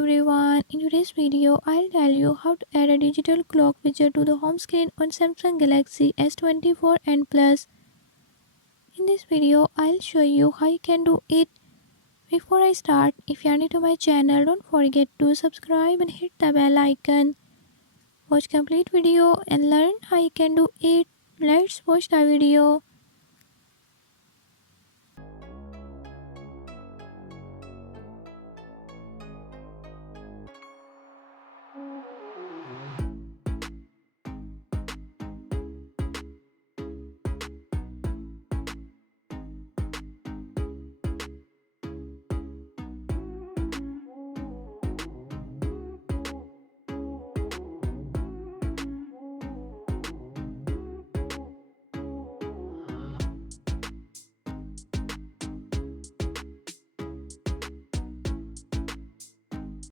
everyone, in today's video I'll tell you how to add a digital clock widget to the home screen on Samsung Galaxy S24 and Plus. In this video I'll show you how you can do it. Before I start, if you are new to my channel, don't forget to subscribe and hit the bell icon. Watch complete video and learn how you can do it. Let's watch the video.